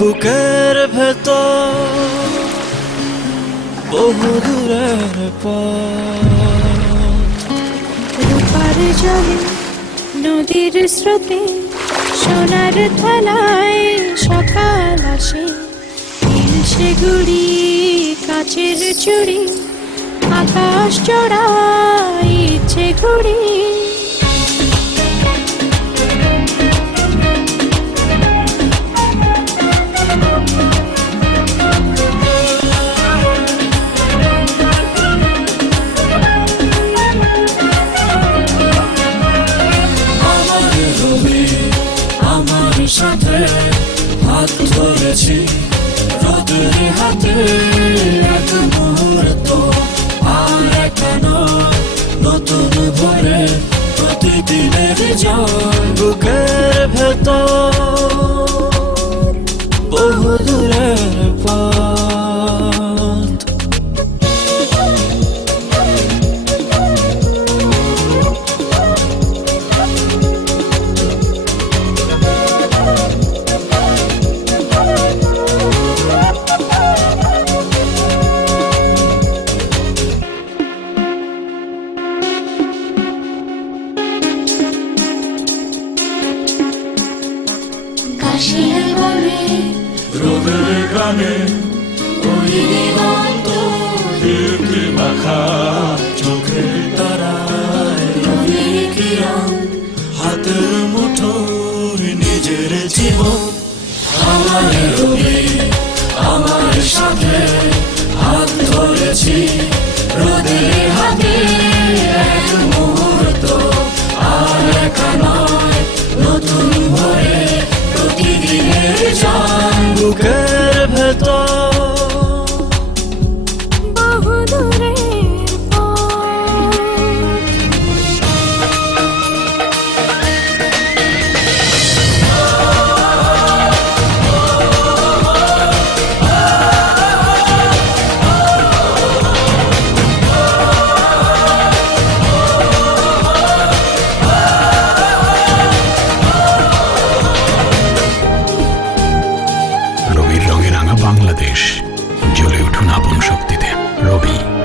বুকের ভেতর বহু দূরের জলে নদীর স্রোতে সোনার থালায় সকাল আসে। সে গুড়ি কাচের চুড়ি, আকাশ চড়াই ইচ্ছে ঘুড়ি। সাথে হাত ধরেছি রোদের হাতে এক মুহূর্ত। আর কেন নতুন ভরে প্রতিদিনের জল কাশির বনে রোদের গানে ওই দিগন্ত ফিরকি মাখা চোখের তারায়। নদীর কিরণ হাতের মুঠোয় নিজের জীবন। আমার রবি আমার সাথে হাত ধরেছি। রোদের হাতে আপন শক্তিতে। রবি